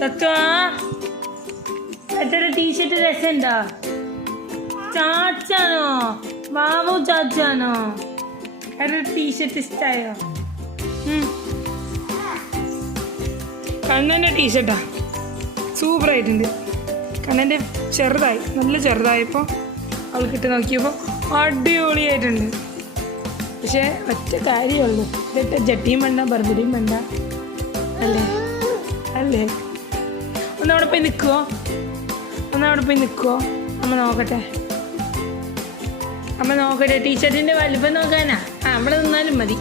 സത്വാ എത്ര ടീഷർട്ട് രസമുണ്ടോ? ചാച്ചാണോ? ബാബു ചാച്ചാണോ? എത്ര ടീഷർട്ട് ഇഷ്ടമായോ? കണ്ണൻ്റെ ടീഷർട്ടാ സൂപ്പറായിട്ടുണ്ട്. കണ്ണൻ്റെ ചെറുതായി, നല്ല ചെറുതായപ്പോൾ അവൾക്കിട്ട് നോക്കിയപ്പോൾ അടിപൊളിയായിട്ടുണ്ട്. പക്ഷേ ഒറ്റ കാര്യമുള്ളൂ, ഇതൊക്കെ ജട്ടിയും വേണ്ട ബർബിടിയും വേണ്ട അല്ലേ അല്ലേ? ഒന്നവിടെ പോയി നിൽക്കുമോ? അമ്മ നോക്കട്ടെ, ടീഷർട്ടിൻ്റെ വലിപ്പം നോക്കാനാ. അവിടെ നിന്നാലും മതി.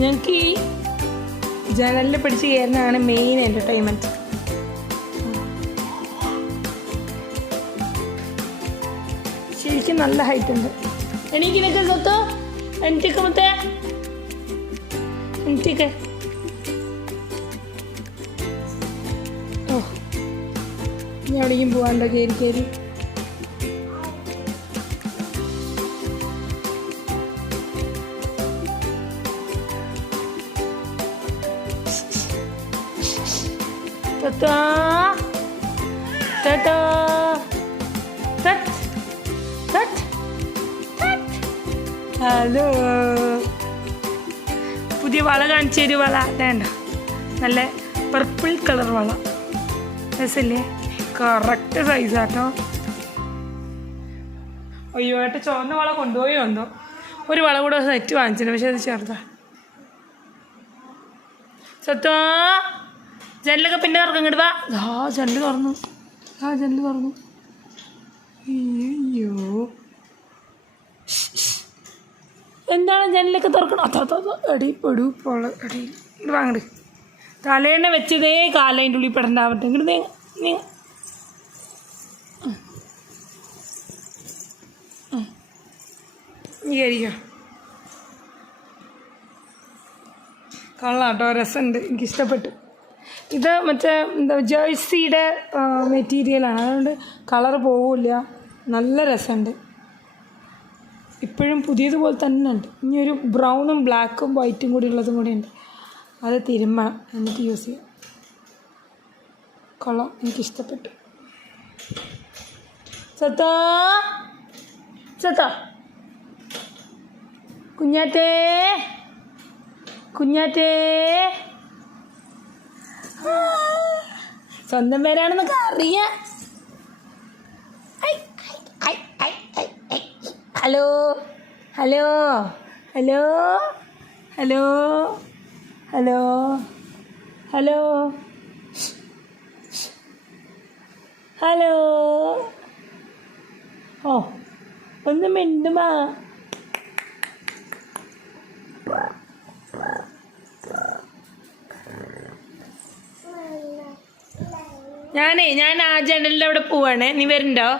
ഞങ്ങൾക്ക് ഈ ജനലിൽ പിടിച്ച് കയറുന്നതാണ് മെയിൻ എൻ്റർടൈൻമെൻറ്റ്. ശരിക്കും നല്ല ഹൈറ്റ് ഉണ്ട്. എനിക്കിനൊക്കെ സ്വത്തോ എനിക്കൊക്കെ മൊത്തേ എനിക്കൊക്കെ ഓ ഇനി എവിടേക്കും പോകാണ്ടോ? കയറി ഹലോ, പുതിയ വള കാണിച്ചു തരും. വള വേണ്ട, നല്ല പർപ്പിൾ കളർ വള രസല്ലേ? കറക്റ്റ് സൈസാട്ടോ. അയ്യോ ഏട്ടാ ചുവന്ന വള കൊണ്ടുപോയോ എന്തോ. ഒരു വള കൂടെ സെറ്റ് വാങ്ങിച്ചിട്ടുണ്ട്, പക്ഷെ അത് ചെറുതാ. സത്വാ ജനലൊക്കെ പിന്നെ തുറക്കും. ഇങ്ങോട്ട് വാ. ജനല് തുറന്നു. അയ്യോ എന്താണ് ജനലൊക്കെ തുറക്കണം? അടി പെടു പോള അടി. ഇങ്ങോട്ട് വാങ്ങട്. തലേണ്ണ വെച്ചതേ കാലതിൻ്റെ ഉള്ളിൽ പെടണ്ടാവട്ടെ. ഇങ്ങോട്ട് നീ കയറിക്കോ. കൊള്ളാട്ടോ, രസമുണ്ട്, എനിക്കിഷ്ടപ്പെട്ടു. ഇത് മറ്റേ എന്താ ജേഴ്സിയുടെ മെറ്റീരിയലാണ്, അതുകൊണ്ട് കളറ് പോവില്ല. നല്ല രസമുണ്ട്. ഇപ്പോഴും പുതിയതുപോലെ തന്നെ ഉണ്ട്. ഇനി ഒരു ബ്രൗണും ബ്ലാക്കും വൈറ്റും കൂടി ഉള്ളതും കൂടി ഉണ്ട്. അത് തിരുമ്മണം, എന്നിട്ട് യൂസ് ചെയ്യാം. കൊള്ളാം, എനിക്കിഷ്ടപ്പെട്ടു. സത്താ കുഞ്ഞാറ്റേ സ്വന്തം പേരാണെന്നൊക്കെ അറിയാം. Hello hello hello hello hello hello hello ഓ ഒന്ന് മിണ്ടുമാ. ഞാൻ ആ ജനലിൻ്റെ അവിടെ പോവാണേ, നീ വരുന്നുണ്ടോ?